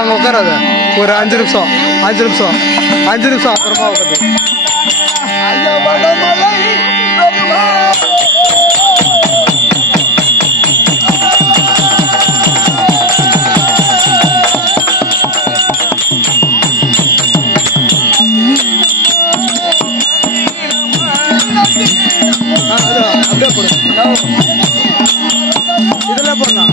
அங்கே உட்காராத ஒரு 5 நிமிஷம் 5 நிமிஷம் 5 நிமிஷம் அப்புறமா உட்காந்து அப்படியே போடு இதில் போடலாம்.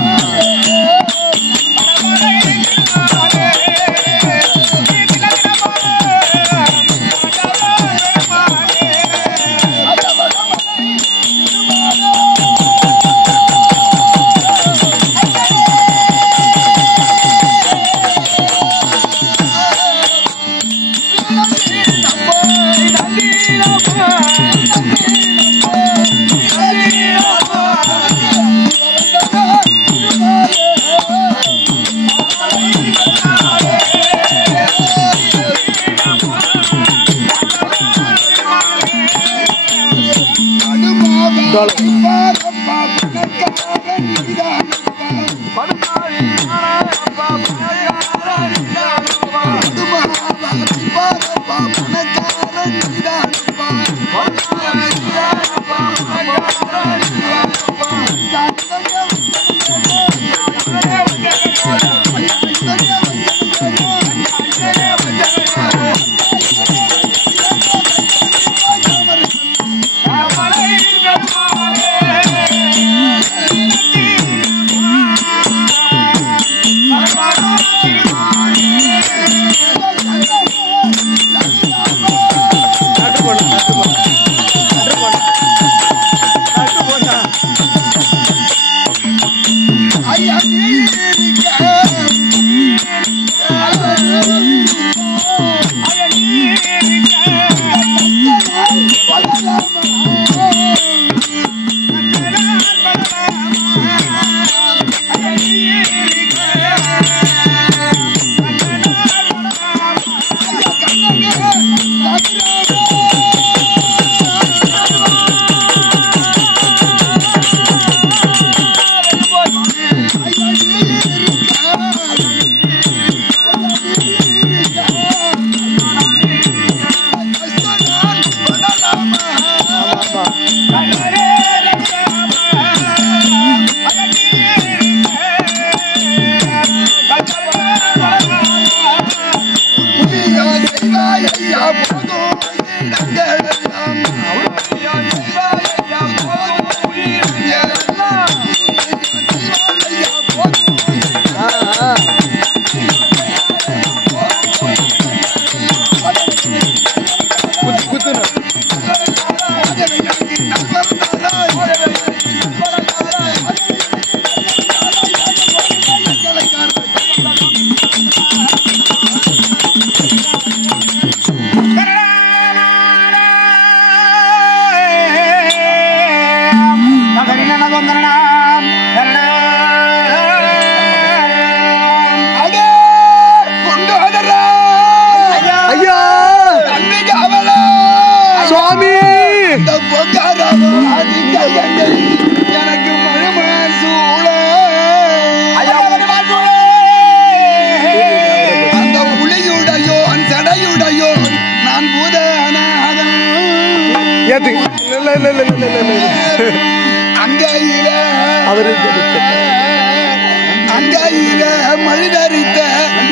அங்கையில மழுதரித்த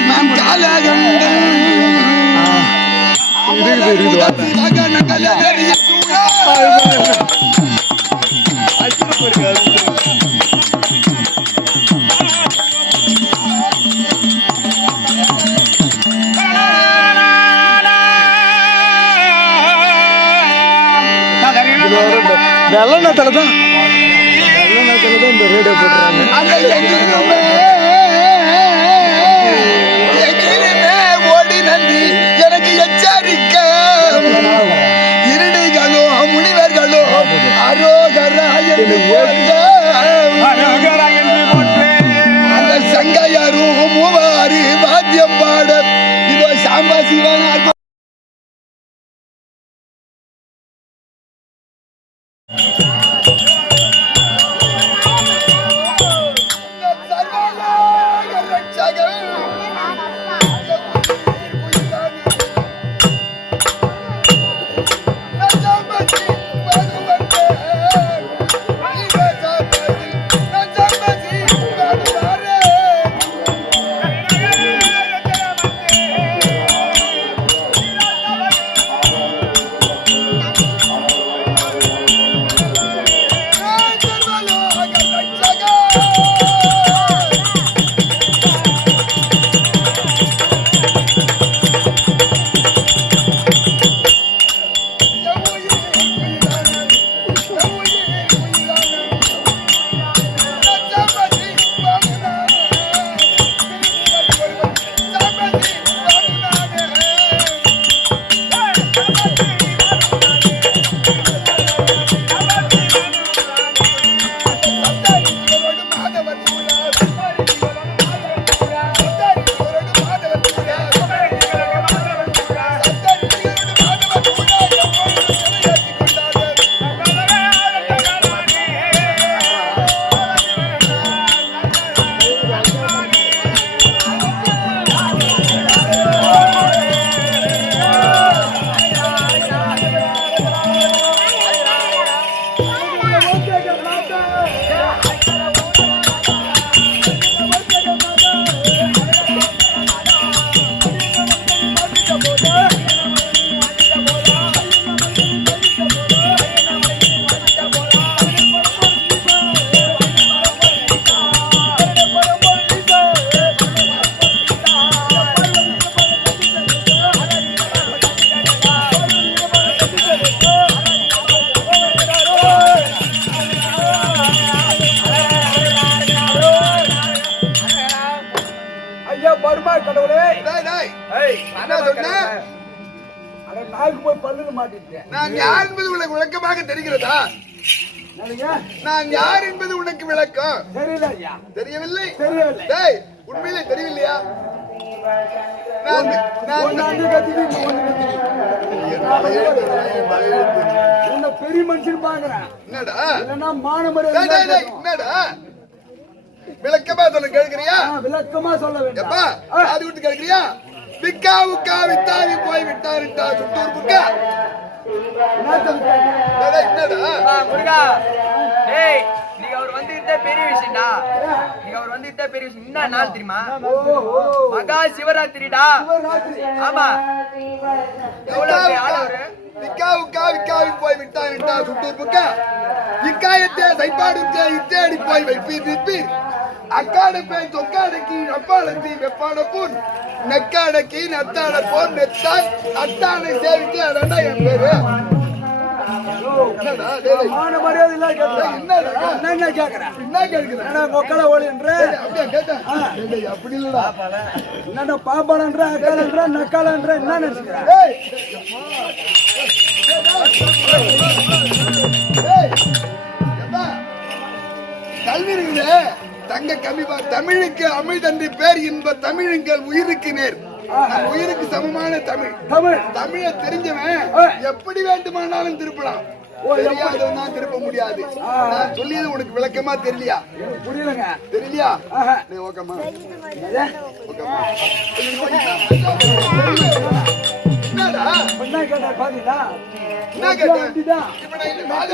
நான் காலகண்டன் வெள்ளநாட்டில் தான் இந்த ரேடியோ போட்டுறாங்க. ஓடி நன்றி எனக்கு எச்சரிக்க இருடிகளோ முனிவர்களோ அரோகரா அந்த சங்கையரும் மூவாரி வாத்தியம் பாட இதோ சாம்பா சிவன் பருமா கடவுளே. டேய் டேய் ஏய் என்ன சொன்ன? அட நாக்கு போய் பல்லுல மாட்டிட்டேன். நான் யார் என்பது உனக்கு விளக்கமாக தெரிகிறதா? நான் யார் என்பது உனக்கு விளக்கம் தெரியல ஐயா. தெரியவில்லை? தெரியவில்லை. டேய் உண்மையிலே தெரியவில்லையா? நான் உன்னை பெரிய மனுஷன் பாக்குறேன். என்னடா இல்லன்னா மானமரியாதை. டேய் டேய் என்னடா விளக்கமா சொல்ல கேக்குறியா? விளக்கமா சொல்ல வேண்டும். எப்பா அது விட்டு கேக்குறியா? விக்கா உக்கா வித்தாவி போய் விட்டாருட்டா சுட்டூர் புக்கா. என்னடா முருகா, டேய் நீங்க அவர் வந்துட்டே பெரிய விஷயம்டா. நீங்க அவர் வந்துட்டே பெரிய விஷயம். என்ன நாள் தெரியுமா? மகா சிவராத்திரிடா. ஆமா, எவ்வளவு ஆளவரு? விக்கா உக்கா விக்காவி போய் விட்டாருட்டா சுட்டூர் புக்கா. இக்காயத்தே சைப்பாடுத்தே இத்தேடி போய் வைப்பீர் நிற்பீர். அக்காடப்பே தொக்காடக்கி அப்பாடத்தி வெப்பாடப்பூர். நெக்காடக்கி நத்தாட போர் நெத்தான் அத்தானை சேவித்து அடண்டா என் பேரு. மானமரியாதை இல்ல கேட்கிறேன். என்ன கேட்கிறேன்? என்ன கேட்கிறேன்? மொக்கல ஓடின்ற அப்படியே கேட்டேன். அப்படி இல்லடா. என்ன பாப்பாளன்ற அக்காளன்ற நக்காளன்ற என்ன நினைச்சுக்கிறேன்? கல்வி இருக்குது தங்க கம்மி தமிழுக்கு அமிழ்தன்று பேர் இன்ப தமிழுங்கள் உயிருக்கு நேர். உயிருக்கு சமமான தமிழ். தமிழை தெரிஞ்சவன் எப்படி வேண்டுமானாலும் திருப்பலாம். தெரியாதவன் தான் திருப்ப முடியாது. நான் சொல்லியது உனக்கு விளக்கமா தெரியலையா? புரியலங்க. தெரியலையா? நீ ஓகேமா? என்னடா என்ன கேட்ட பாத்தீங்களா? என்ன கேட்ட? இப்ப நான் இந்த வாங்க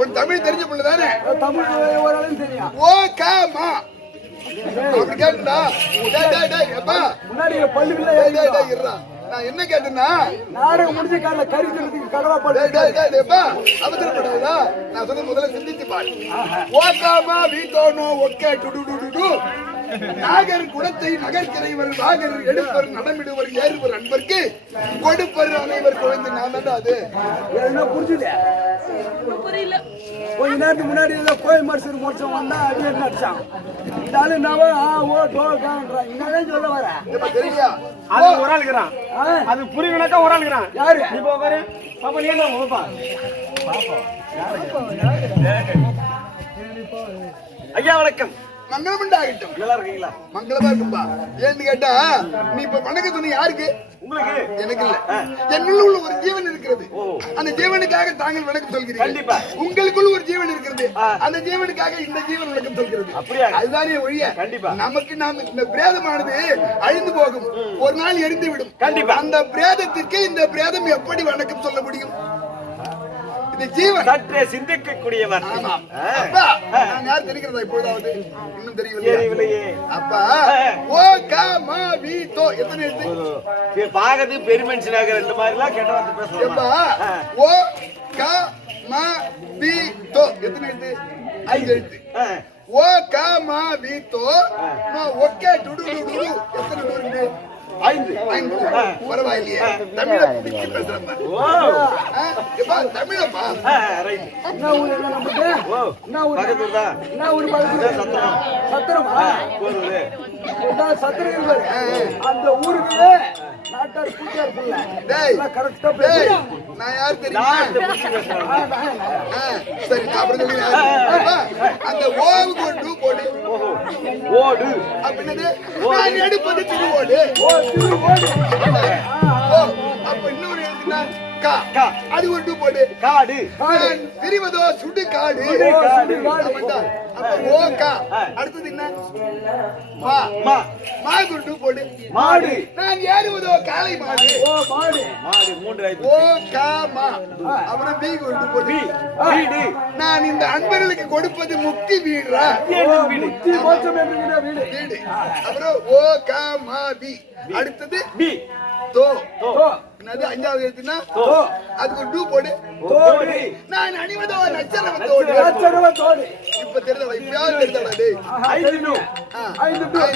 உன் தமிழ் தெரிஞ்ச பிள்ளைதானே? தமிழ் ஓரளவு தெரியும். ஓ காமா அப்படி கேட்டா முன்னாடி பள்ளிக்குள்ள நான் என்ன கேட்டேன்னா நாடகம் முடிஞ்ச கால கறிக்கிறதுக்கு கடவா அவசரப்படாதா? நான் சொன்ன முதல்ல சிந்திச்சு பாரு. ஓகாமா வீட்டோனோ ஒக்கே டுடு நாகர் குலத்தை நகர்கிறைவர் நாகர் எடுப்பர் நடமிடுவர் ஏறுவர் அன்பர்க்கு கொடுப்பர் அனைவர் குழந்தை. நான் தான் அது என்ன புரிஞ்சுது? கொஞ்ச நேரத்துக்கு முன்னாடி கோயில் மரிசூர் முடிச்சவன் வந்தா அடியே நடிச்சான். இருந்தாலும் நான் ஓ டோக்கான்றான். என்னதான் சொல்ல வர தெரியலையா? அது ஒரு ஆள் இருக்கிறான். அது புரியலனாக்கா ஒரு ஆள் இருக்கிறான். யாரு? நீ பாரு பாப்பா, நீ என்ன பாப்பா? ஐயா வணக்கம். மங்களம் உண்டாகட்டும். நல்லா இருக்கீங்களா? மங்களமா இருக்கும்பா. ஏன்னு கேட்டா நீ இப்ப வணக்கம் சொன்ன யாருக்கு? உங்களுக்கு. எனக்கு இல்ல. என்னுள்ள உள்ள ஒரு ஜீவன் இருக்கிறது. அந்த ஜீவனுக்காக தாங்கள் வணக்கம் சொல்கிறீர்கள். கண்டிப்பா. உங்களுக்குள்ள ஒரு ஜீவன் இருக்கிறது. அந்த ஜீவனுக்காக இந்த ஜீவன் வணக்கம் சொல்கிறது. அப்படியா? அதுதானே ஒழிய கண்டிப்பா நமக்கு நாம இந்த பிரேதமானது அழிந்து போகும். ஒரு நாள் எரிந்து விடும். கண்டிப்பா. அந்த பிரேதத்திற்கு இந்த பிரேதம் எப்படி வணக்கம் சொல்ல முடியும்? ஜீவன் சற்றே சிந்திக்கக்கூடியவர். அப்பா நான் யார் தெரிகிறதா? இப்பொழுதாவது இன்னும் தெரியவில்லையே. அப்பா ஓ காமா வீட்டோ எத்தனை எழுத்து? பாகது பெருமனுஷனாக ரெண்டு மாதிரி எல்லாம் கேட்ட வார்த்தை பேசலாம். ஓ காமா வீட்டோ எத்தனை எழுத்து? 5 எழுத்து. ஓ காமா வீட்டோ ஒக்கே டுடு எத்தனை நூறு? 5 பரவாயில்லையே. தமிழ பேசுறேன். தமிழப்பா. என்ன ஊர்? என்ன நம்பிட்டு? என்ன ஊர்? என்ன ஊர்? சத்திரமா? சத்திரம். அந்த ஊருக்கு நாட்டார் கூட்டார் புள்ள. கரெக்டா பேச. நான் யார் தெரியுமா? சரி அப்புறம் அந்த ஓவுக்கு ஒரு டூ போடு. ஓடு அப்படின்னது நான் எடுப்பது திருவோடு. அப்ப இன்னொரு எழுதுனா கா. அது ஒரு டூ போடு. காடு. தெரிவதோ சுடு காடு. ஓ கா. அடுத்தது என்ன? மாடு டூ போடு. மாடு. நான் ஏறுவதோ காளை மாடு. மாடு 3 ஓ காமா. அப்புறம் பி கொண்டு போடு. வீடு. நான் இந்த அன்பர்களுக்கு கொடுப்பது முக்தி வீடுரா. முக்தி மோட்சம் என்கிற வீடு. அப்புறம் ஓ காமா பி. அடுத்தது பி தோ. என்னது 5வது எழுத்துனா தோ. அதுக்கு டூ போடு. தோடு. நான் அணிவதோ நச்சரவத்தோடு. இப்ப தெரியுதா? இப்பயாவது தெரியுதா? டேய்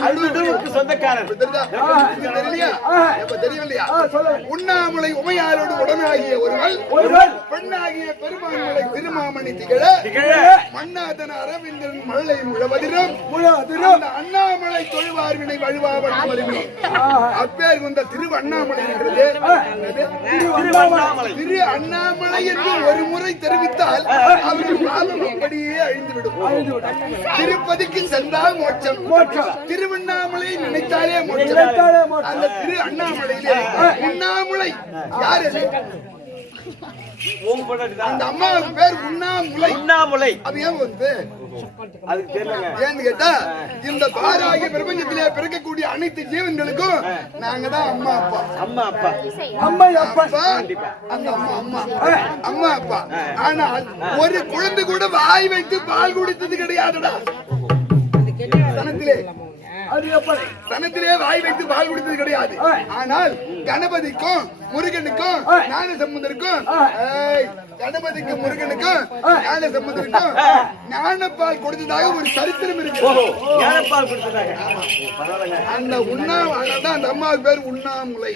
5 சொந்தக்காரர். தெரியுதா? தெரியலையா? இப்ப தெரியலையா? உண்ணாமலை உமையாரோடு உடனாகிய ஒருவள் பெண்ணாகி பேராகிய பெருமான்மலை திருமாமணி திகழ மன்னாதன அரவிந்தன் மழலை முழவதிரும் அந்த அண்ணாமலை தொழுவார்வினை வழுவாவன் மருவி அப்பேர் வந்த திரு அண்ணாமலை என்றது திரு அண்ணாமலை என்று ஒரு முறை தெரிவித்தால் அவர்கள் பாவம் அப்படியே அழிந்துவிடும். திருப்பதிக்கு சென்றால் மோட்சம், திருவண்ணாமலை நினைத்தாலே மோட்சம். அந்த திரு அண்ணாமலையிலே உண்ணாமுலை யார் அது? அந்த அம்மாவுக்கு பேர் உண்ணாமுலை. அது ஏன் வந்து ஏன்னு கேட்டா இந்த பாராகிய பிரபஞ்சத்திலே பிறக்கக்கூடிய அனைத்து ஜீவன்களுக்கும் நாங்க தான் அம்மா அப்பா. அந்த அம்மா அப்பா. ஆனால் ஒரு குழந்தை கூட வாய் வைத்து பால் குடித்தது கிடையாதுடா. தனத்திலே வாய் வைத்து பால் குடித்தது கிடையாது. ஆனால் கணபதிக்கும் முருகனுக்கும் ஞான சம்பந்தருக்கும் கணபதிக்கும் முருகனுக்கும் ஞான சம்பந்தருக்கும் ஞானப்பால் கொடுத்ததாக ஒரு சரித்திரம் இருக்கு. அந்த உண்ணாதான் அந்த அம்மாவுக்கு பேர் உண்ணாமுலை.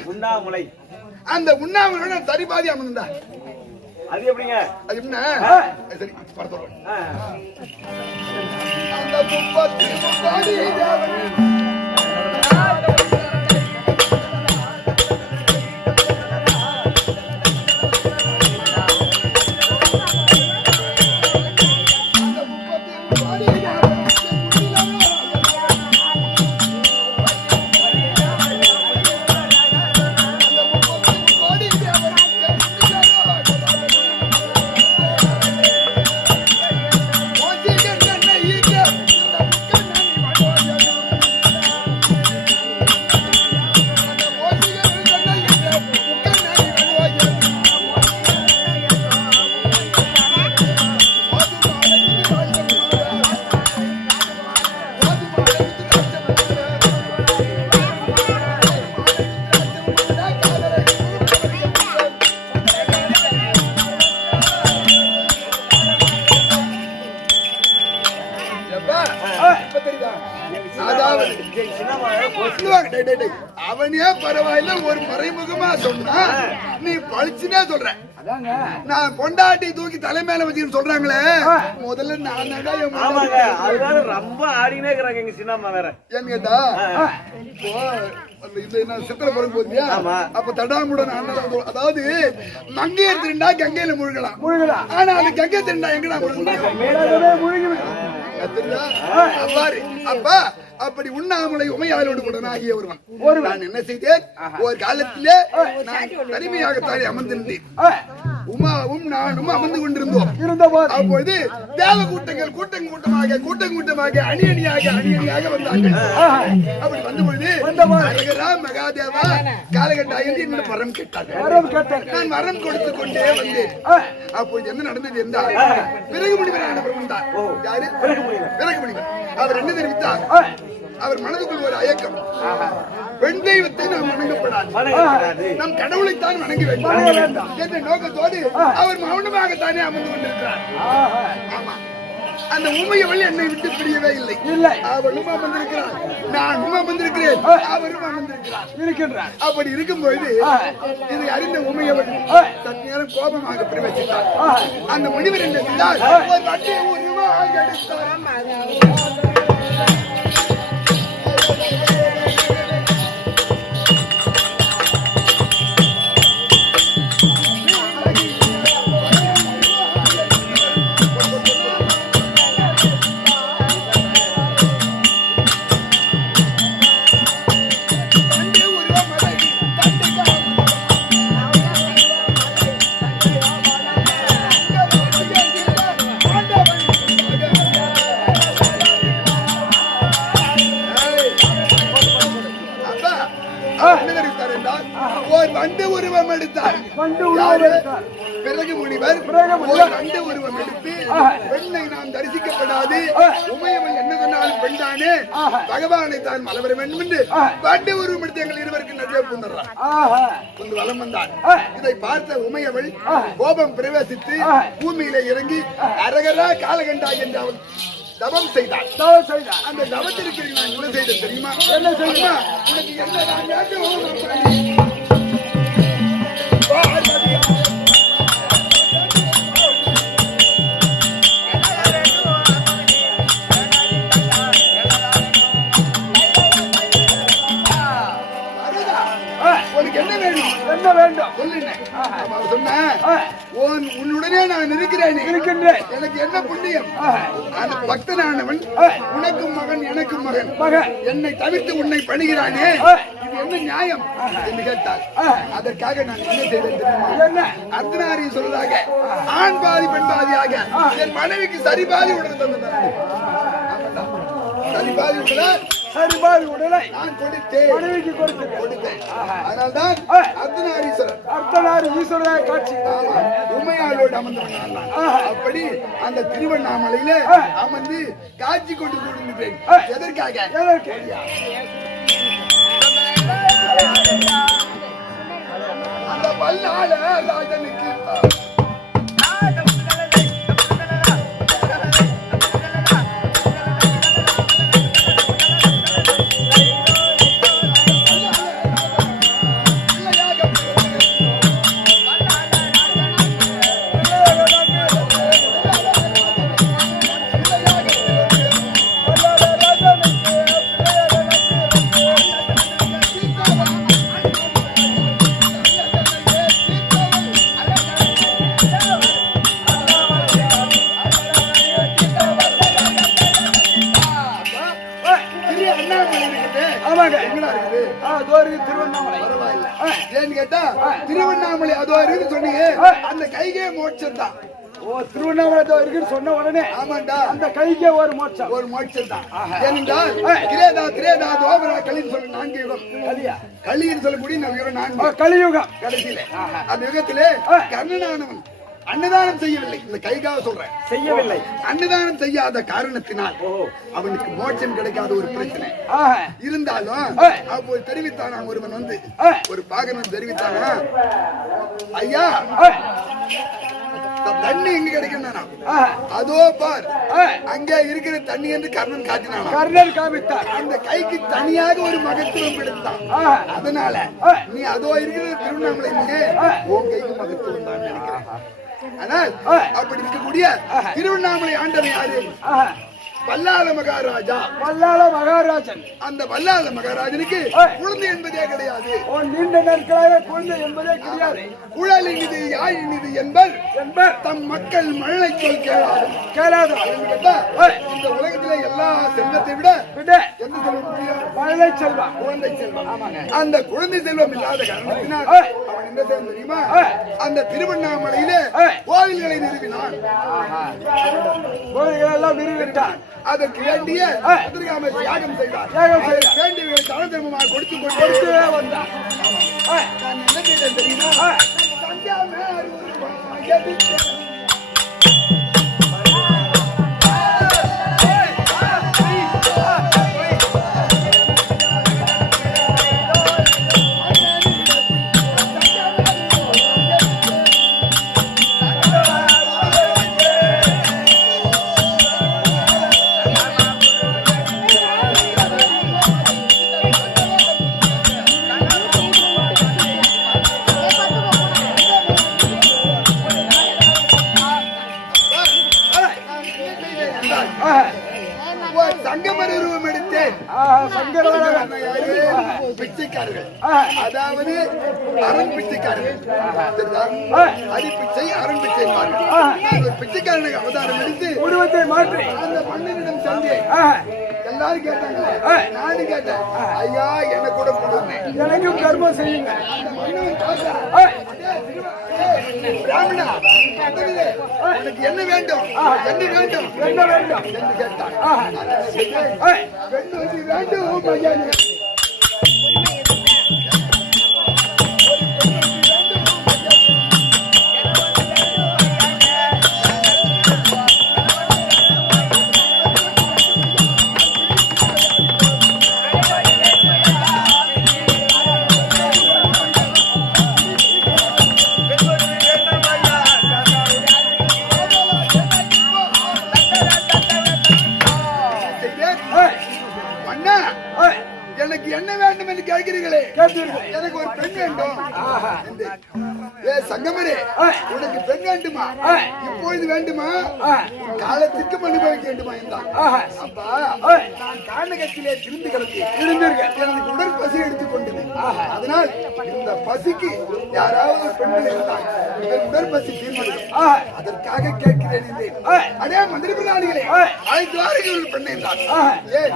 அந்த உண்ணாமுலை சரிபாதி அமர்ந்தா அது எப்படிங்க? அது என்ன? சரி பார்த்து அந்த 30 கோடி தேவன் அவனே பரவாயில்ல ஒரு மறைமுகமா சொன்னா நீ பழிச்சுனே சொல்ற. நான் பொண்டாட்டி தூக்கி தலைமையில வச்சு சொல்றாங்களே முதல்ல நான் ரொம்ப ஆடினே இருக்கிறாங்க எங்க சின்னம்மா வேற. ஏன்னு கேட்டா சித்திர பிறகு போதியா அப்ப தடாமுடன் அதாவது மங்கையர் திருண்டா கங்கையில முழுகலாம். ஆனா அது கங்கை திருண்டா எங்கடா முழுகலாம்? அப்பா அப்படி உண்ணாமலை உமையாளோடு உடனாகிய ஒருவன். நான் என்ன செய்தேன்? ஒரு காலத்திலே நான் தனிமையாகத்தானே அமர்ந்திருந்தேன். உமாவும் நானும் அமர்ந்து கொண்டிருந்தோம். அப்பொழுது தேவ கூட்டங்கள் கூட்டமாக அணியணியாக வந்தார்கள். அப்படி வந்த பொழுது மகாதேவா காலகட்டா என்று என்னிடம் வரம் கேட்டார்கள். நான் வரம் கொடுத்து கொண்டே வந்தேன். அப்பொழுது என்ன நடந்தது என்றால் பிறகு முனிவரான வந்தார். யாரு? பிறகு முனிவர். அவர் என்ன தெரிவித்தார்? அவர் மனதுக்குள் ஒரு அயக்கம். பெண் தெய்வத்தை நாம் வணங்கப்படாது, நம் கடவுளைத்தான் வணங்க வேண்டும் என்ற நோக்கத்தோடு அவர் மௌனமாகத்தானே அமர்ந்து கொண்டிருக்கிறார். ஆமா, அந்த உமையவள் என்னை விட்டு பிரியவே இல்லை. அவளும் அமர்ந்திருக்கிறார், நானும் அமர்ந்திருக்கிறேன், அவரும் அமர்ந்திருக்கிறார். அப்படி இருக்கும்போது இதை அறிந்த உமையவள் சற்று நேரம் கோபமாக பிரவேசித்தார். அந்த முனிவர் என்ன செய்தார்? ஒரு வட்டியை உருவாக எடுத்தார். பிறகு முனிவர் வண்டு உருவம் எடுத்து பெண்ணை நாம் தரிசிக்கப்படாது, உமையவள் என்ன சொன்னாலும் பெண்தானே, பகவானை தான் மலவர வேண்டும் என்று வண்டு உருவம் எடுத்து எங்கள் இருவருக்கு நதியை பூந்துறான். கொஞ்சம் வளம் வந்தான். இதை பார்த்த உமையவள் கோபம் பிரவேசித்து பூமியில இறங்கி அரகரா காலகண்டா என்று அவள் தவம் செய்தார். அந்த தவத்திற்கு நான் என்ன செய்தேன் தெரியுமா? என்ன சொல்லுமா? உனக்கு என்ன நான் இருக்கிறேன். எனக்கு என்ன புண்ணியம்? அந்த பக்தனானவன் உனக்கும் மகன் எனக்கும் மகன் என்னை தவிர்த்து உன்னை பணிகிறானே, இது என்ன நியாயம் என்று கேட்டால் அதற்காக நான் என்ன செய்தேன் தெரியுமா? அர்த்தநாரி சொல்வதாக ஆண் பாதி பெண் பாதியாக என் மனைவிக்கு சரிபாதி உடல் தந்தேன். சரிபாதி உடலை நான் கொடுத்தேன், மனைவிக்கு கொடுத்தேன். அதனால்தான் அர்த்தநாரி ஈஸ்வரராக காட்சி உமையாளோடு அமர்ந்தவன். அப்படி அந்த திருவண்ணாமலையில அமர்ந்து காட்சி கொண்டு கொடுக்கிறேன். எதற்காக? அந்த பல்லாள ராஜனுக்கு திருவண்ணாமலை அதோ இருக்கு சொன்னீங்க. அந்த கைகே மோட்சம் தான். ஓ, திருவண்ணாமலை அதோ இருக்குன்னு சொன்ன உடனே ஆமாண்டா, அந்த கைகே ஒரு மோட்சம் தான். ஏனென்றால் திரேதா தோபரா கலின்னு சொல்லி 4 யுகம். கலின்னு சொல்லக்கூடிய யுகம் 4 கலியுகம். கடைசியில அந்த யுகத்திலே கர்ணனானவன் அன்னதானம் செய்யவில்லை. இந்த கைகாக சொல்றேன், செய்யவில்லை. அன்னதானம் செய்யாத காரணத்தினால் அவனுக்கு மோட்சம் கிடைக்காத ஒரு பிரச்சனை இருந்தாலும் அப்போது தெரிவித்தானா ஒருவன் வந்து, ஒரு பாகன் தெரிவித்தானா, ஐயா தண்ணி எங்க கிடைக்கும்? அதோ பார், அங்கே இருக்கிற தண்ணி என்று கர்ணன் காட்டினான். கர்ணன் காமித்தார். அந்த கைக்கு தனியாக ஒரு மகத்துவம் எடுத்தான். அதனால நீ அதோ இருக்கிற திருவண்ணாமலை உன் கைக்கு மகத்துவம் தான் நினைக்கிறேன். ஆனால் அப்படி இருக்கக்கூடிய திருவண்ணாமலை ஆண்டவன் யாரு? வல்லாள மகாராஜா. வல்லாள மகாராஜன். அந்த வல்லாள மகாராஜனுக்கு குழந்தை என்பதே கிடையாது. நீண்ட நாட்களாக குழந்தை என்பதே கிடையாது. குழல் இனிது யாழ் இனிது என்பர் தம் மக்கள் மழலை சொல் கேளாது. இந்த உலகத்திலே எல்லா செல்வத்தை விட எந்த செல்வம் முடியும்? மழலை செல்வம், குழந்தை செல்வம். அந்த குழந்தை செல்வம் இல்லாத காரணத்தினால் அவன் என்ன செய்ய தெரியுமா? அந்த திருவண்ணாமலையிலே கோவில்களை நிறுவினான். கோவில்கள் எல்லாம் நிறுவிட்டான். அதற்கு வேண்டிய யாகம் செய்தார். வேண்டியவர்களை தான தர்மமாக கொடுத்து கொண்டே வந்தார். நான் என்ன செய்தேன் தெரியுமா? பிச்சைக்காரர்கள், அதாவது அரண் பிச்சைக்காரர்கள். அரிப்பிச்சை அரண் பிச்சை பிச்சைக்காரனுக்கு அவதாரம் எடுத்து உருவத்தை மாற்றி அந்த மன்னனிடம் சென்றேன். எல்லாரும் கேட்டாங்க, நானும் கேட்டேன், ஐயா என்ன கூட கொடுங்க, எனக்கும் கர்மம் செய்யுங்க. பிராமணா, எனக்கு என்ன வேண்டும், என்ன வேண்டும், என்ன வேண்டும் என்று கேட்டான். வேண்டும் ஐயா. எனக்கு என்ன வேண்டும் என்று கேட்கிறீர்களே, எனக்கு ஒரு பெண் வேண்டும். ஏ சங்கமரே, உனக்கு பெண் வேண்டுமா? இப்பொழுது வேண்டுமா? காலத்திற்கு அனுபவிக்க வேண்டுமா என்றான். அப்பா, நான் கானகத்திலே திருந்து கிடந்தேன். எனக்கு உடல் பசி எடுத்துக் கொண்டது. அதனால் இந்த பசிக்கு யாராவது பெண்கள் இருந்தால் என் உடல் பசி தீர்ந்தது. அதற்காக கேட்கிறேன் என்றேன். அதே மந்திரி பிரதானிகளே, அழைத்து வாருங்கள் பெண்ணை என்றான். ஏன்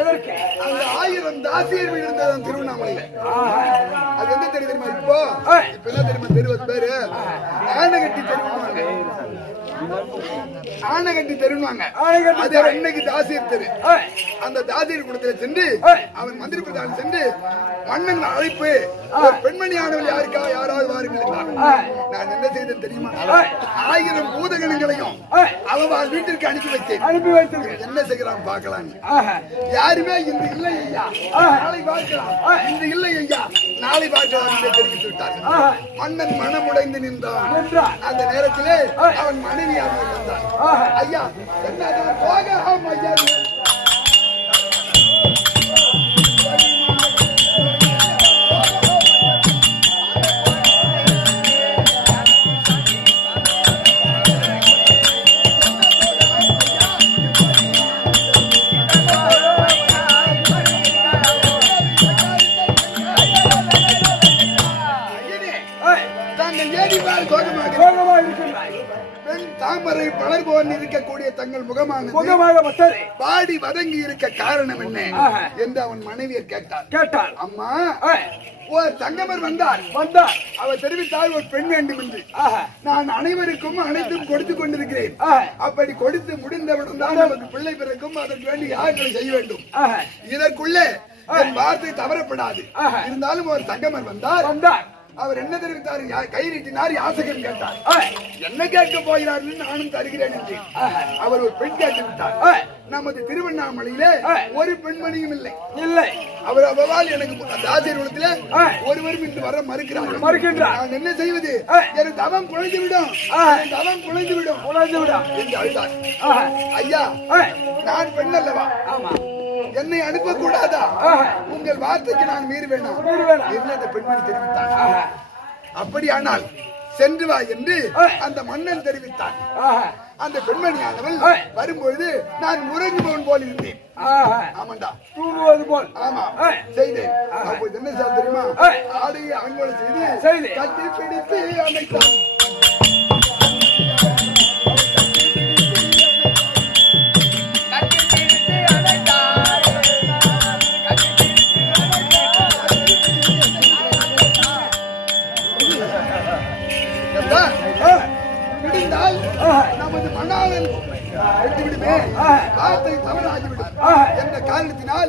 எதற்கு? அந்த 1000 தாசியர் வீடு இருந்தது திருவண்ணாமலையில. அது என்ன தெரியுமா? இப்போ என்ன தெரியுமா? தெருவது பேரு ஆனகட்டி தெருவாங்க. ஆனகட்டி தெருவாங்க. அது என்னைக்கு தாசியர் தெரு. அந்த தாசியர் கூடத்துல சென்று அவன் மந்திரி பிரதான சென்று மன்னன் அழைப்பு, ஒரு பெண்மணியானவள் யாராவது வாருங்கள் என்றார். நான் என்ன செய்தேன் தெரியுமா? 1000 பூதகணங்களையும் அவள் வீட்டிற்கு அனுப்பி வைத்தேன். என்ன செய்கிறான் பார்க்கலாம். யாருமே இந்த இல்லை ஐயா நாளை பார்க்கலாம், இந்த இல்லை ஐயா நாளை பார்க்கலாம் என்று தெரிவித்து விட்டார். மன்னன் மனமுடைந்து நின்றான். அந்த நேரத்திலே அவன் மனைவியாக இருந்தான். ஐயா என்னதான் போக ஐயா தாமரை பலர் போல் இருக்கக்கூடிய தங்கள் முகமாக பாடி வதங்கி இருக்க காரணம் என்ன என்று அவன் மனைவியர் கேட்டார். அம்மா, ஒரு தங்கமர் வந்தார். அவர் தெரிவித்தால் ஒரு பெண் வேண்டும் என்று. நான் அனைவருக்கும் அனைத்தும் கொடுத்து கொண்டிருக்கிறேன். அப்படி கொடுத்து முடிந்தவுடன் தான் நமக்கு பிள்ளை பிறக்கும். அதற்கு வேண்டி யார்களை செய்ய வேண்டும். இதற்குள்ளே என் வார்த்தை தவறப்படாது. இருந்தாலும் ஒரு தங்கமர் வந்தார். அவர் என்ன தெரிவித்தார்? கை நீட்டினார். யாசகம் கேட்டார். என்ன கேட்க போகிறார்? நானும் தருகிறேன் என்று அவர் ஒரு பெண் கேட்டு விட்டார். நமது திருவண்ணாமலையிலே ஒரு பெண்மணியும் இல்லை. அவர் அவரால் எனக்கு தாசியர் குலத்திலே ஒருவரும் இன்று வர மறுக்கிறார். நான் என்ன செய்வது? எனக்கு தவம் குழைந்து விடும் என்று அழுதார். ஐயா, நான் பெண் அல்லவா? என்னை அனுப்ப கூடாதா? உங்கள் வார்த்தைக்கு நான் மீறுவேனா என்று அந்த பெண்மணி தெரிவித்தார். அப்படியானால் சென்று வா என்று அந்த மன்னன் தெரிவித்தான். அந்த பெண்மணியானவள் வரும்பொழுது நான் உறங்குபவன் போல் இருந்தேன். ஆமாண்டா, தூங்குவது போல். ஆமா, செய்தேன். அப்போது என்ன செய்ய தெரியுமா? ஆடையை அங்கோல செய்து கட்டி பிடித்து அமைத்தான். நமது மணாளன் விடுமே வார்த்தை தவறாகிவிடும் என்ற காரணத்தினால்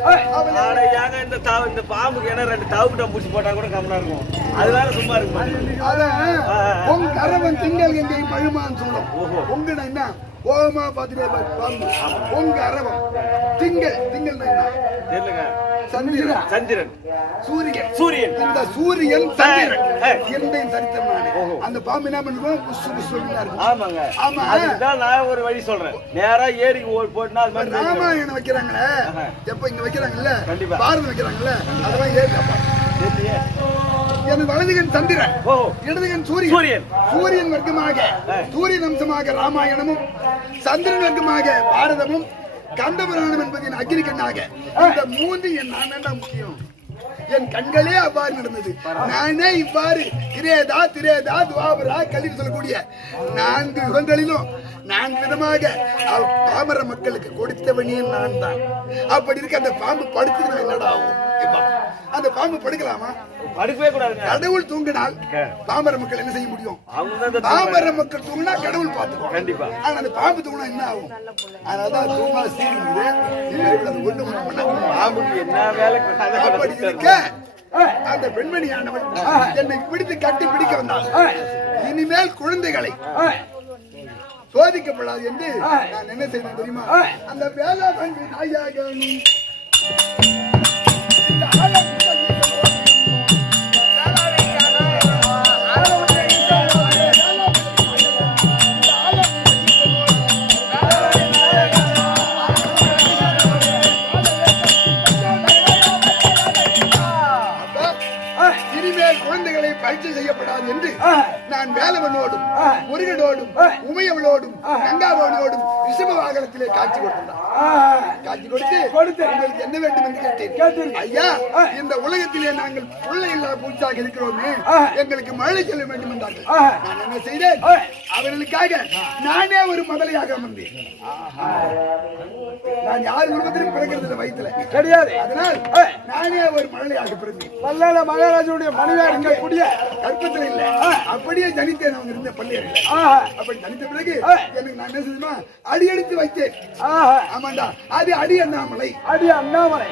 இந்த பாம்புக்கு என்ன 2 தாவுக்கிட்ட பூச்சி போட்டா கூட கம்மனா இருக்கும். அதனால சும்மா இருக்கும். உங்க அரவன் திங்கள் எங்கே பழுமான்னு சொல்லும். உங்கட என்ன ஓமா பாத்துட்டே பாம்பு. உங்க அரவம் திங்கள் சந்திரன் சூரியன். இந்த சூரியன் சந்திரன் இரண்டையும் சரித்தமான அந்த பாம்பு என்ன பண்ணுவோம்? ஆமாங்க. ஆமா, அதுதான் நான் ஒரு வழி சொல்றேன். நேரா ஏரிக்கு போட்டுனா அது மாதிரி ராமாயணம் வைக்கிறாங்களே, எப்ப இங்க வைக்கிறாங்கல்ல, பாரதம் வைக்கிறாங்கல்ல, அதெல்லாம் ஏரி என் வலதுகன் சந்திரன், இடதுகன் சூரியன். சூரியன் வர்க்கமாக சூரியன் அம்சமாக ராமாயணமும், சந்திரன் வர்க்கமாக பாரதமும், கந்தபுராணம் என்பது என் அக்னிகண்ணாக இந்த 3 என் நான் முக்கியம். என் கண்களே அவ்வாறு நடந்தது. நானே இவ்வாறு திரேதா துவாபரா கலின்னு சொல்லக்கூடிய 4 யுகங்களிலும் 4 விதமாக பாமர மக்களுக்கு கொடுத்தவனே நான் தான். அப்படி இருக்க அந்த பாம்பு படுத்துக்கிற என்னடா ஆகும்? அந்த பாம்பு படுக்கலாமா? படுக்கவே கூடாது. கடவுள் தூங்கினால் பாமர மக்கள் என்ன செய்ய முடியும்? பாமர மக்கள் தூங்கினா கடவுள் பார்த்துக்கோ கண்டிப்பா. ஆனா அந்த பாம்பு தூங்கினா என்ன ஆகும்? அதனாலதான் தூங்கா சீருது பாம்புக்கு என்ன வேலை. அப்படி இருக்க அந்த பெண்மணியானவள் என்னை பிடித்து கட்டி பிடிக்க வந்தாள். இனிமேல் குழந்தைகளை சோதிக்கப்படாது என்று நான் என்ன செய்தேன் தெரியுமா? அந்த வேளாண் நாயகனும் இனிமேல் குழந்தைகளை பயிற்சி செய்யப்பட கங்கையோடும் உமையவளோடும் கங்காவோடும் ரிஷப வாகனத்திலே காட்சி கொடுத்தார். காட்சி கொடுத்து உங்களுக்கு என்ன வேண்டும் என்று கேட்டேன். ஐயா, இந்த உலகத்திலே நாங்கள் பிள்ளை இல்லா பூச்சாக இருக்கிறோமே, எங்களுக்கு மழை செல்ல வேண்டும் என்றார்கள். நான் என்ன செய்தேன்? அவர்களுக்காக நானே ஒரு மதலையாக அமர்ந்தேன். நான் யார் குடும்பத்திலும் பிறக்கிறது வயிற்றுல கிடையாது. அதனால் நானே ஒரு மழலையாக பிறந்தேன். வல்லால மகாராஜனுடைய மனைவியா இருக்கக்கூடிய கற்பத்தில் இல்ல, அப்படியே ஜனித்தேன். அவங்க இருந்த பள்ளியர்கள் அப்படி ஜனித்த பிறகு எனக்கு நான் என்ன செய்யுமா அடி எடுத்து வைத்தேன். ஆமாண்டா, அது அடி அண்ணாமலை. அடி அண்ணாமலை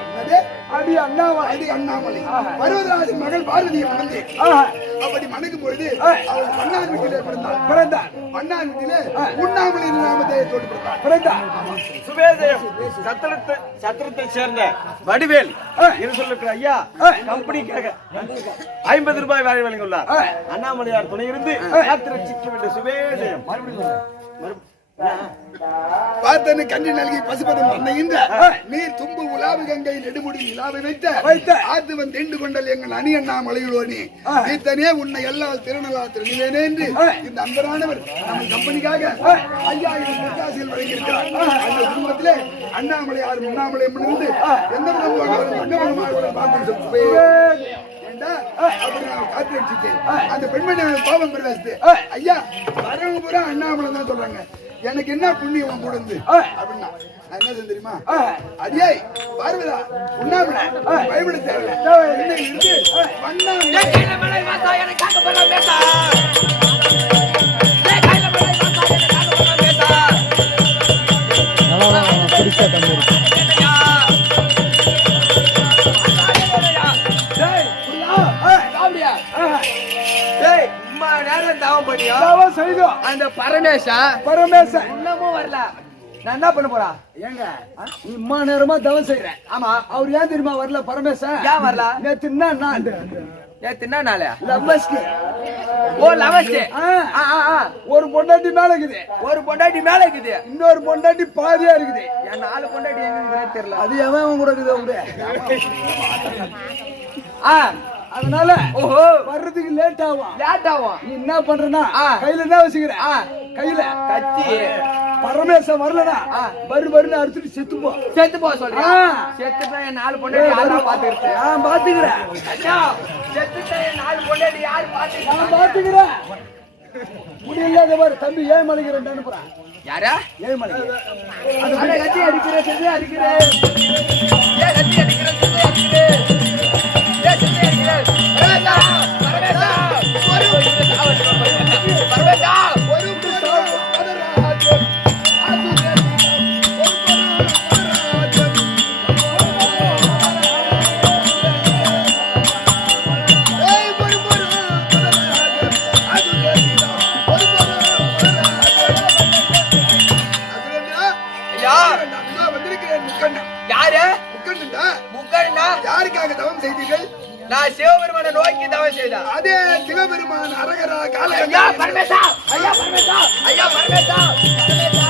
அடி அண்ணாமலை அடி அண்ணாமலை பர்வதராஜன் மகள் பாரதியை மணந்தேன். அப்படி மணக்கும் பொழுது அவள் மன்னார் வீட்டிலே பிறந்தார். மன்னார் வீட்டிலே உண்ணாமலை நாமதேயத்தோடு பிறந்தார். சுபேதயம் சத்திரத்தை சேர்ந்த வடிவேல் என்று சொல்லுகிற ஐயா கம்பெனிக்காக 50 ரூபாய் வாரி வழங்கியுள்ளார். அண்ணாமலையார் துணை இருந்து காத்து ரட்சிக்க வேண்டிய சுபேதயம் பார்த்தனு கண்ணி நல்கி பசுபதம் பண்ணைகின்ற நீர் தும்பு உலாவு கங்கை நெடுமுடி நிலாவை வைத்த ஆத்து வந்து எண்டு கொண்டல் எங்கள் அணி அண்ணாமலையுளோ நீ நீத்தனே உன்னை எல்லால் திருநலால் திருநிவேனே என்று இந்த அன்பரானவர் நம்ம கம்பெனிக்காக 5000 பொற்காசுகள் வழங்கியிருக்கிறார். அந்த குடும்பத்திலே அண்ணாமலையார் உண்ணாமலை இருந்து எந்த முகமாக பார்த்து அந்த பெண்மணி கோபம் பிரவேசித்து, ஐயா வரவங்க பூரா அண்ணாமலை தான் சொல்றாங்க, எனக்கு என்ன புண்ணியம் கூட இருந்து அப்படின்னா நான் என்ன செஞ்சு தெரியுமா? அடியே பார்வதா உண்ணாமலை பயப்பட தேவையில்லை இருந்து அந்த பரமேசன் இன்னமும் வரல. நான் என்ன பண்ண போறா? ஏங்க இம்மா நேரமா தவம் செய்யறேன். ஆமா, அவர் ஏன் தெரியுமா வரல? பரமேசன் ஏன் வரல? நேத்து என்ன நாள்? லவ்வஸ்க்கு. ஓ லவஸ்க்கு. ஒரு பொண்டாட்டி மேல இருக்குது. ஒரு பொண்டாட்டி மேல இருக்குது. இன்னொரு பொண்டாட்டி பாதியா இருக்குது. என் 4 பொண்டாட்டி எங்க இருக்குன்னு தெரியல. அது எவன் கூட இருக்குது? அதனால ஓஹோ வர்றதுக்கு லேட் ஆகும். நீ என்ன பண்றனா கையில என்ன வச்சுக்கிற? கையில கத்தி. பரமேசன் வரலனா வருன்னு அறுத்துட்டு செத்து போ சொல்றேன். செத்துட்டா என் 4 பொண்டாட்டி யாரா பாத்துக்கிட்டு? நான் பாத்துக்கிறேன். ஐயா செத்துட்டா என் 4 பொண்டாட்டி யார் பாத்துக்கிட்டு? நான் பாத்துக்கிறேன். முடியல பாரு தம்பி, ஏன் மலைக்கிறேன் அனுப்புறான். யாரா? ஏன் மலைக்கிறேன்? அந்த கத்தி அடிக்கிறேன் செத்து அடிக்கிறேன். ஏன் கத்தி அடிக்கிறேன் செத்து அடிக்கிறேன். ஏன் செத்து அடிக்கிறேன். பரமேசா பரமேசா பரமேசா யாருக்காக தவம் செய்தீர்கள்? நான் சிவபெருமான நோக்கி தவம் செய்தேன். அதே சிவபெருமான் அரகரா கால ஐயா பரமேசா ஐயா பரமேசா ஐயா பரமேசா பரமேசா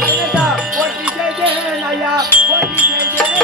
பரமேசா போற்றி ஜெய ஐயா போற்றி ஜெய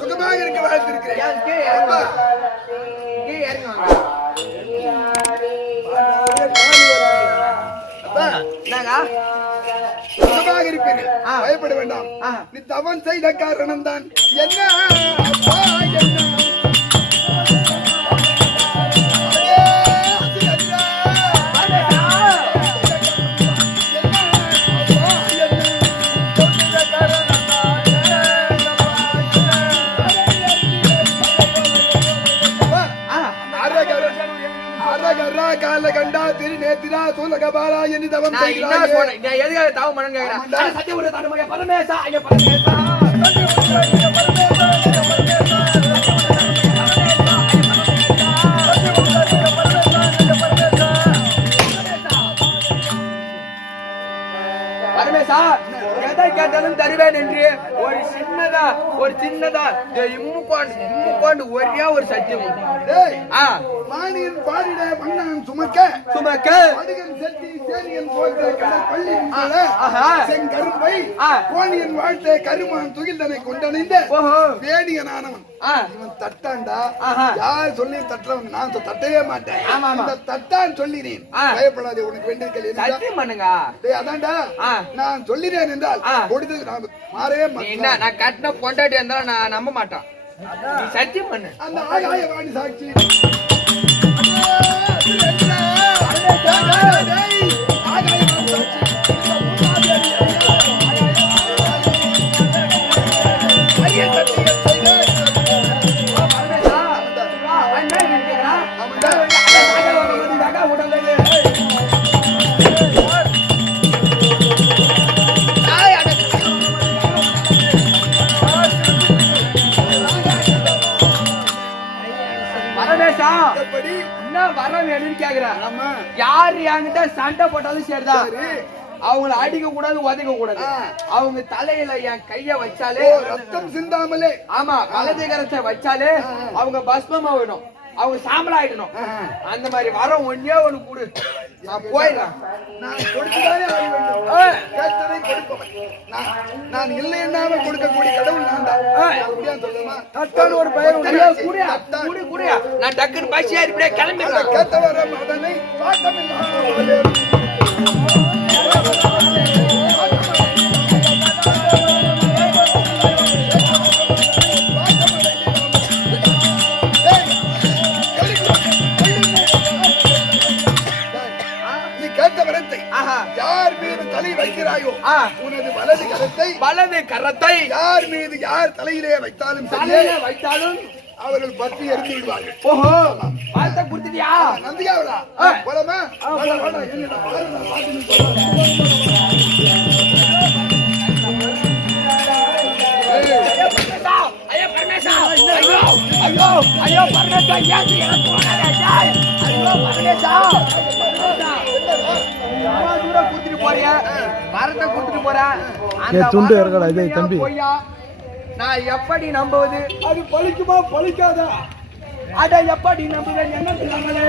சுகமாக இருக்க வாழ்த்திருக்கிறேன். சுகமாக இருப்பீர்கள், பயப்பட வேண்டாம். நீ தவம் செய்த காரணம் தான் என்ன? கால கண்டா திரு நேத்திரா சூலகபால நாளா எண்ணி தவம் நான் என்ன செய்கிறாயே. சொன்னேன்? நான் எதுக்காக தவம் பண்ணேன்னு கேக்குறேன். ஆமாண்டா. அட சத்தியம் உள்ள தாண்டவங்க பரமேசா, ஐயா பரமேசா. பரமேசா, எதை கேட்டாலும் தருவேன் என்று ஒரு சின்னதா இம்முக்கொண்டு ஒரே ஒரு சத்தியம் உண்டு. டேய், ஆ, மானியன் பாடிட மன்னன் சுமக்க சுமக்க வடுகன் செட்டி சேரியன் போன்ற கடல் பள்ளி ஆஹா. செங்கரும்பை ஆ. கோணியன் வாழ்த்த கருமான் துகில்தனை கொண்டணிந்த ஓஹோ. வேடியனானவன் ஆ, இவன் தட்டான்டா. ஆஹா. யார் சொல்லி தட்டுறவன் நான் தட்டவே மாட்டேன். ஆமா, ஆமா. இந்த தட்டான் சொல்லினேன். ஆ. பயப்படாதே, உனக்கு வேண்டிய சத்தியம் பண்ணுங்க. டேய் அதான்டா. ஆ. நான் சொல்லினேன் என்றால் ஆ. கொடுத்து நான் மாறவே நீ என்ன மாட்டேன். நான் கட்டின பொண்டாட்டி இருந்தாலும் நான் நம்ப மாட்டேன். நீ சத்தியம் பண்ணு. அந்த ஆகாய வாணி சாட்சி. பரமேசா, எப்படி? என்ன வரம் வேணும்னு கேக்குறேன். ஆமா. யார் என்கிட்ட சண்டை போட்டாலும் சரிதான். சரி. அவங்கள அடிக்க கூடாது, உதைக்க கூடாது. ஆ. அவங்க தலையில என் கைய வச்சாலே, ஓ, ரத்தம் சிந்தாமலே. ஆமா, வலது கரத்தை வச்சாலே அவங்க பஸ்மம் ஆயிடும், அவங்க சாம்பல் ஆயிடணும். அந்த மாதிரி வரம் ஒன்னே ஒண்ணு கூடு, நான் போயிடுறேன். நான் கொடுத்துதானே ஆக வேண்டும். கேட்டதை கொடுப்பவன். நான் இல்லை என்னாமல் கொடுக்கக்கூடிய கடவுள் நான் தான். அப்படியா சொல்லுமா? தட்டான் ஒரு பெயர் உண்டு. ஐயோ, குடியா, குடி, குடியா. நான் டக்குன்னு பஸ் ஏறி இப்படியே அந்த கிளம்பிடுறேன். கேட்டவரம் அதனை பாட்டமில்லாமலே. நீ கேட்ட வரத்தை ஆஹா. யார் மீது தலை வைக்கிறாயோ ஆ. உனது வலது கரத்தை வலது கரத்தை யார் மீது யார் தலையிலே வைத்தாலும் சரி, தலையில வைத்தாலும் அவர்கள் பற்றி எரிந்து விடுவார்கள். ஓஹோ, வார்த்தை கொடுத்துட்டியா? நந்தியாவலா போலாமா? வாடா, வாடா, என்னடா, வாடா, பாத்துன்னு சொல்றேன். ஐயோ பரமேசா, ஐயோ ஐயோ ஐயோ பரமேசா, ஏன் எனக்கு போனாரே? ஐயோ பரமேசா, தூரம் குடுத்துட்டு போறியா, மரத்தை குடுத்துட்டு போற அந்த துண்டு மரம் இருக்கடா, இது உண்மையா தம்பி. பொய்யா? நான் எப்படி நம்புவது? அது பலிக்குமா பலிக்காதா? அட எப்படி நம்புவேன்? என்ன சொல்லாமலே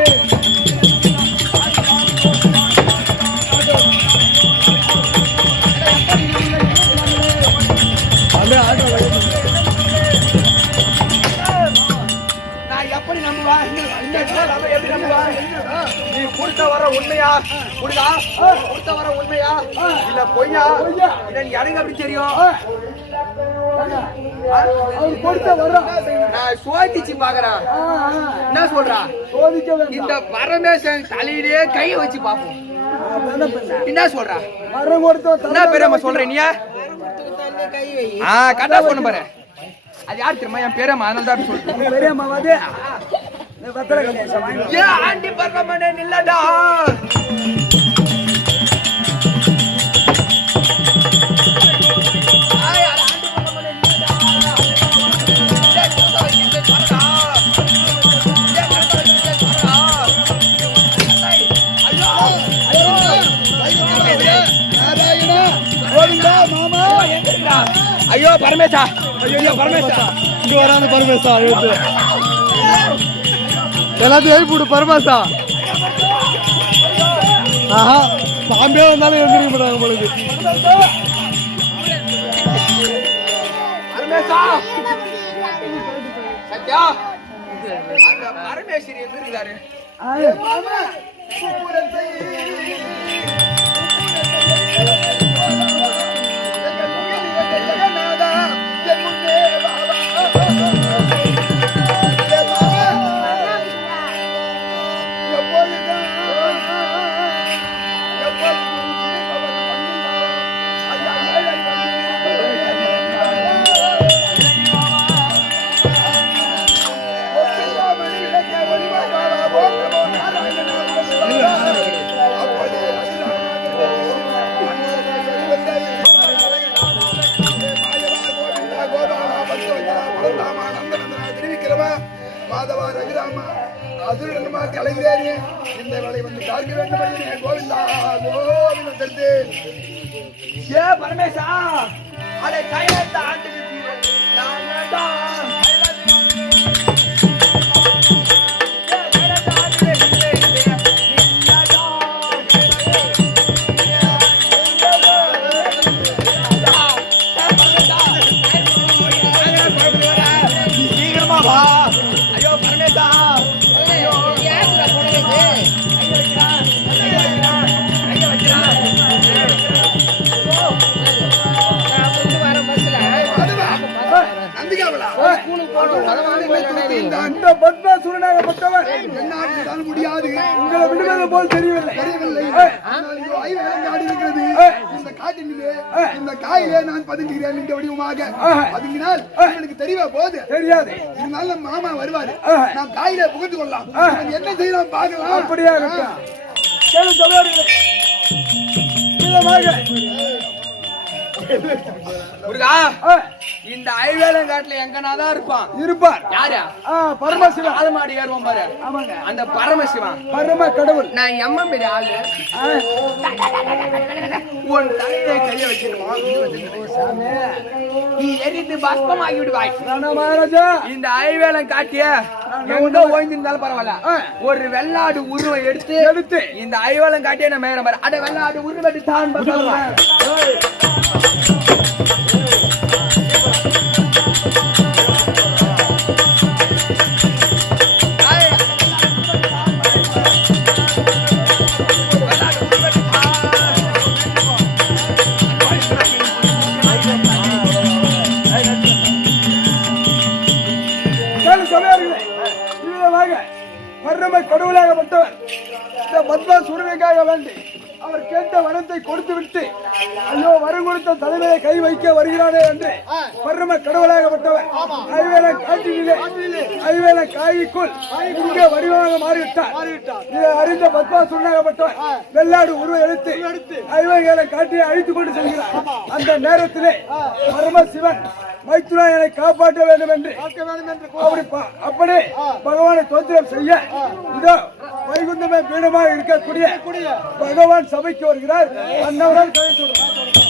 நான் எப்படி நம்புவேன்? எப்படி நம்புவேன்? நீ கொடுத்த வர உண்மையா? கொடுத்தா கொடுத்த வர உண்மையா இல்ல பொய்யா? இல்ல நீ எனக்கு எப்படி தெரியும்? அவர் கொடுத்த வரம் நான் சோதிச்சு பாக்குறேன். என்ன சொல்றா? சோதிக்க வேண்டாம். இந்த பரமேசன் தலையிலே கைய வச்சு பாப்போம். அதானே பெண்ணே. என்ன சொல்றா? வரம் கொடுத்த என்ன பெரியம்மா சொல்ற நீ? கரெக்டா சொன்ன பாரு. அது யார் தெரியுமா? என் பேரம்மா. அதனால தான் சொல்றேன். பெரியம்மா வந்து வெத்தலை கணேசன் வாங்கி ஏன் ஆண்டி பரமனே நில்லடா? நாராயணா, கோவிந்தா, மாமா. ஐயோ பரமேசா, ஐயோ பரமேசா, இங்க வராத பரமேசா எழுத்து எல்லாத்தையும் எழுப்பிவிடு பரமேசா. ஆஹா, பாம்பே வந்தாலும் எழுந்திருக்க மாட்டாங்க உங்களுக்கு. பரமேசா, சத்யா, அந்த பரமேஸ்வரி எங்க இருக்காரு? மாமா, பூரத்தை எங்கள் முகில் ஜெகநாதா, என் முன்னே வா, வா. ஏ மாமா, எப்பொழுதுதான் அப்படி அதுமா கலைஞரே இந்த வேலை வந்து காக்க வேண்டும் ஐயனே கோவிந்தா கோவிந்த தந்து ஏ பரமேசா அடே கையெழுத்த ஆண்டு நானடா ஐயோ பரமேசா ஐயோ இந்த பத்மாசுரனாகப்பட்டவர் என்னால் முடியாது உங்களை விடுவது போல் தெரியவில்லை இருக்கிறது இந்த காட்டிலே இந்த காயிலே நான் பதுங்குகிறேன் இந்த வடிவமாக பதுங்கினால் எனக்கு தெரியவா போது தெரியாது இருந்தாலும் மாமா வருவாரு நாம் காயிலே புகுந்து கொள்ளலாம் என்ன செய்யலாம் பார்க்கலாம் அப்படியா இருக்கா கேளு சொல்லுவார்களே முருகா இந்த ஐவேலங்காட்டுல எங்கனாதான் இருப்பான் இருப்பார் யாரு பரமசிவன் ஆடு மாடு ஏறுவோம் பாரு ஆமாங்க அந்த பரமசிவன் பரம கடவுள் நான் எம்ம பெரிய ஆளு உன் தலையிலே கைய வச்சிருமா நீ எரிந்து பஸ்பமாகி விடுவாய் மகாராஜா இந்த ஐவேலம் காட்டிய எங்க ஓய்ந்திருந்தாலும் பரவாயில்ல ஒரு வெள்ளாடு உருவம் எடுத்து இந்த ஐவேலம் காட்டிய நான் மேல பாரு அட வெள்ளாடு உருவம் எடுத்தான் பரம கடவுளாகப்பட்டவர் இந்த பத்மாசுரனுக்காக வேண்டி அவர் கேட்ட வரத்தை கொடுத்து விட்டு ஐயோ வரம் கொடுத்த தலைமையை கை வைக்க வருகிறானே என்று பரம கடவுளாகப்பட்டவர் ஐவேல காட்டிலே ஐவேல காய்க்குள் இங்கே வடிவமாக மாறிவிட்டார் இதை அறிந்த பத்மாசுரனாகப்பட்டவர் வெள்ளாடு உருவம் எடுத்து ஐவேல காட்டியை அழித்துக் கொண்டு செல்கிறார் அந்த நேரத்திலே பரமசிவன் மைத்துராயனை காப்பாற்ற வேண்டும் என்று அப்படி பகவானை தோத்திரம் செய்ய இதோ வைகுந்தமே பீடமாக இருக்கக்கூடிய பகவான் சபைக்கு வருகிறார் அன்னவரால் கதை சொல்றார்